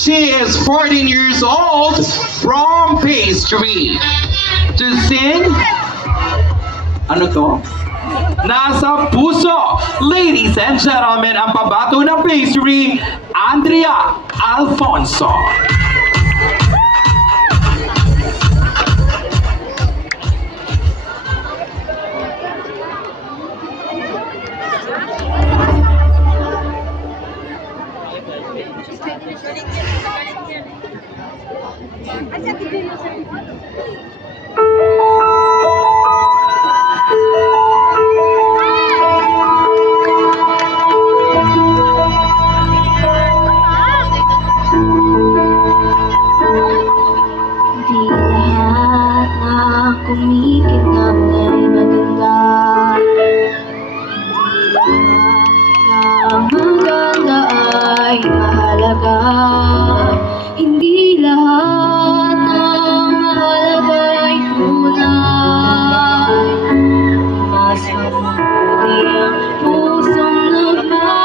She is 14 years old from pastry. To sing, ano to? Nasa puso. Ladies and gentlemen, ang pabato ng pastry, Andrea Alfonso. Di lahat na kumikinang ay maganda. Hindi lahat na maganda ay mahalaga. Hindi lahat ng mahalaga ay tunay. Mas mabuti ang pusong nagmamahal.